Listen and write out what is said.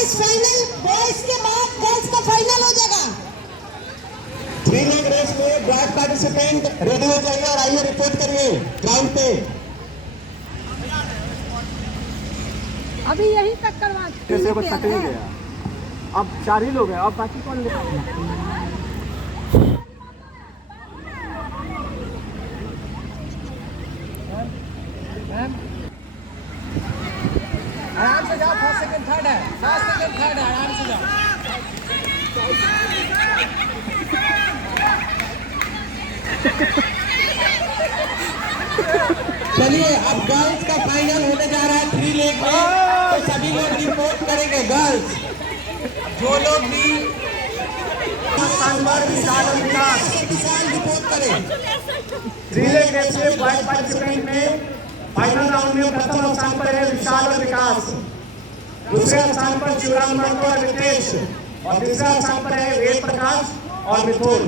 Boys final, boys के बाद girls का फाइनल हो जाएगा। 3 लेग रेस में ब्राइड पार्टिसिपेंट रेडी हो जाइए और आइए रिपोर्ट करिए ग्राउंड पे। अभी यही तक करवा कैसे बस थक ही गया। अब 4 ही लोग हैं, अब बाकी कौन ले? आराम से जाओ, फर्स्ट सेकंड थर्ड है, फर्स्ट सेकंड थर्ड है, आराम से जाओ। चलिए अब गर्ल्स का फाइनल होने जा रहा है 3 लेग में, तो सभी लोग रिपोर्ट करेंगे। गर्ल्स जो लोग भी विशाल रिपोर्ट करें। 3 लेग रेस में ब्राइड पार्टिसिपेंट में फाइनल राउंड में प्रथम स्थान पर है विशाल और विकास, दूसरे स्थान पर शिवराम महतो और रितेश, और तीसरा स्थान पर है वेद प्रकाश और मिथुन।